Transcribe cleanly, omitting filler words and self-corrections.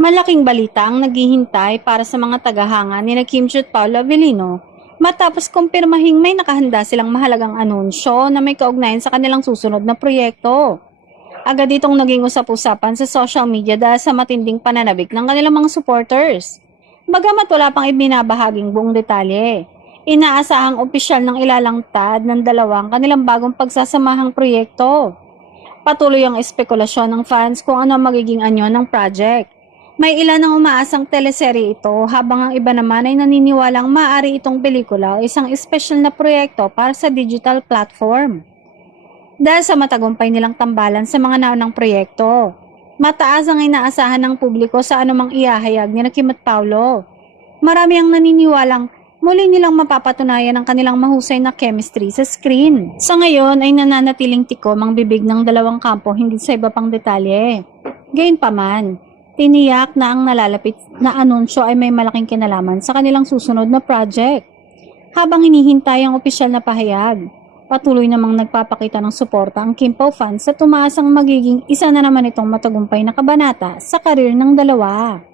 Malaking balita ang naghihintay para sa mga tagahanga ni Kim Chiu at Paolo Avellino matapos kumpirmahing may nakahanda silang mahalagang anunsyo na may kaugnayan sa kanilang susunod na proyekto. Agad itong naging usap-usapan sa social media dahil sa matinding pananabik ng kanilang mga supporters. Bagamat wala pang ibinabahaging buong detalye, inaasahang opisyal ng ilalangtad ng dalawang kanilang bagong pagsasamahang proyekto. Patuloy ang espekulasyon ng fans kung ano ang magiging anyo ng project. May ilan ang umaasang teleserye ito habang ang iba naman ay naniniwalang maaari itong pelikula o isang espesyal na proyekto para sa digital platform. Dahil sa matagumpay nilang tambalan sa mga naunang proyekto, mataas ang inaasahan ng publiko sa anumang ihahayag ni Kim at Paolo. Marami ang naniniwalang muli nilang mapapatunayan ang kanilang mahusay na chemistry sa screen. Sa ngayon ay nananatiling tikom ang bibig ng dalawang kampo hindi sa iba pang detalye. Gayunpaman, tiniyak na ang nalalapit na anunsyo ay may malaking kinalaman sa kanilang susunod na project. Habang hinihintay ang opisyal na pahayag, patuloy namang nagpapakita ng suporta ang Kim Pao fans sa tumaas ang magiging isa na naman itong matagumpay na kabanata sa karir ng dalawa.